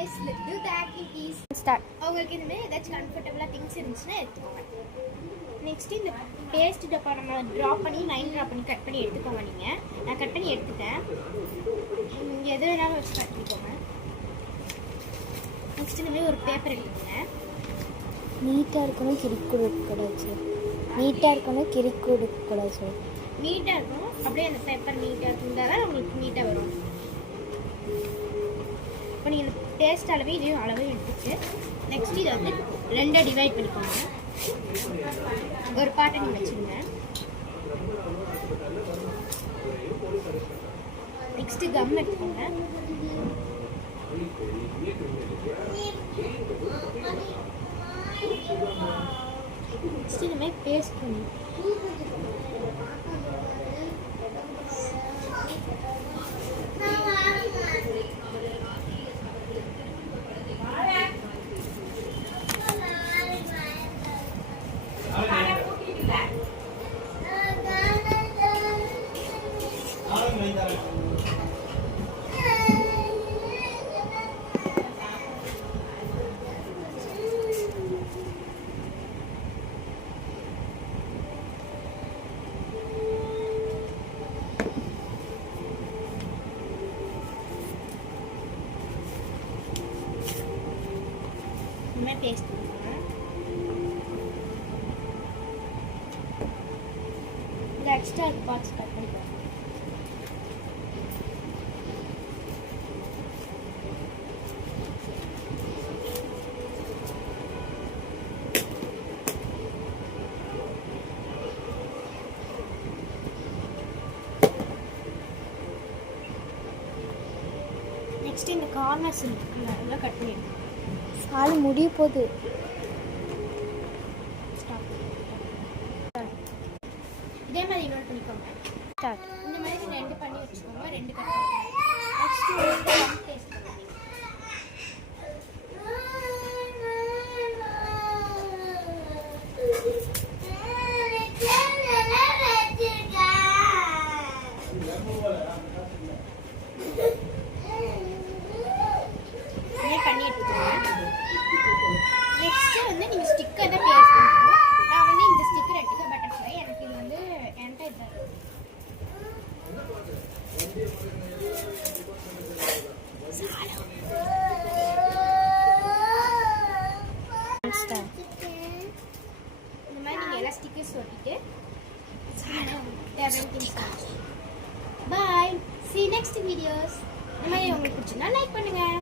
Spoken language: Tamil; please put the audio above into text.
guys, let's do the activities. Start. உங்களுக்கு இந்த மாதிரி ஏதாச்சும் கம்ஃபர்ட்டபிளா திங்ஸ் இருந்துச்சுன்னா எடுத்துக்கோங்க. நெக்ஸ்ட் இந்த பேஸ்ட் டப்பா நம்ம டிராப் பண்ணி லைன் டிராப் பண்ணி கட் பண்ணி எடுத்துக்கோங்க. நீங்க நான் கட் பண்ணி எடுத்துட்டேன். நீங்க எது வேணாலும் வச்சு கட் பண்ணிக்கோங்க. நெக்ஸ்ட் இந்த மாதிரி ஒரு பேப்பர் எடுத்துக்கோங்க. நீட்டாக இருக்கணும், கிறுக்கூடாது. நீட்டாக இருக்கணும், கிறுக்கூடாது. நீட்டாக இருக்கணும், அப்படியே அந்த பேப்பர் நீட்டாக இருந்தால் தான் உங்களுக்கு நீட்டாக வரும். இப்போ நீங்கள் இந்த பேஸ்ட் அளவு இதையும் அளவு எடுத்துட்டு நெக்ஸ்ட் இதை வந்து ரெண்டாக டிவைட் பண்ணிக்கோங்க. ஒரு பாட்டை நீங்கள் வச்சுருங்க. நெக்ஸ்ட்டு கம் எடுத்துக்கோங்க. நெக்ஸ்ட் இந்த மாதிரி பேஸ்ட் பண்ணி பேஸ்ட் பண்ணுங்க. இந்த எக்ஸ்ட்ரா பார்ட்ஸ் கட் பண்ணிக்கோங்க. நெக்ஸ்ட் இந்த கார்னர்ஸ் எல்லாம் கட் பண்ணிடுங்க. ஆள் முடிய போகுது. இதே மாதிரி நோட் பண்ணிக்கோங்க. ஸ்டார்ட். இந்த மாதிரி ரெண்டு பண்ணி வச்சுக்கோங்க. ரெண்டு கட் நெக்ஸ்ட் கம் பேஸ்ட் பண்ணுங்க. பண்ணி எடுத்துக்கோங்க. நெக்ஸ்ட் வந்து நீங்க ஸ்டிக்கர் தான் பேஸ்ட் பண்ணணும். நான் வந்து இந்த ஸ்டிக்கர் எடுத்துக்க பட்டர்ஃப்ளை. எனக்கு இது வந்து என்கிட்ட இதுதான் இந்த மாதிரி நீங்க எல்லா ஸ்டிக்கர்ஸ் ஒட்டிட்டு bye. See you next videos. இந்த மாதிரி உங்களுக்கு பிடிச்சிருந்தா லைக் பண்ணுங்க.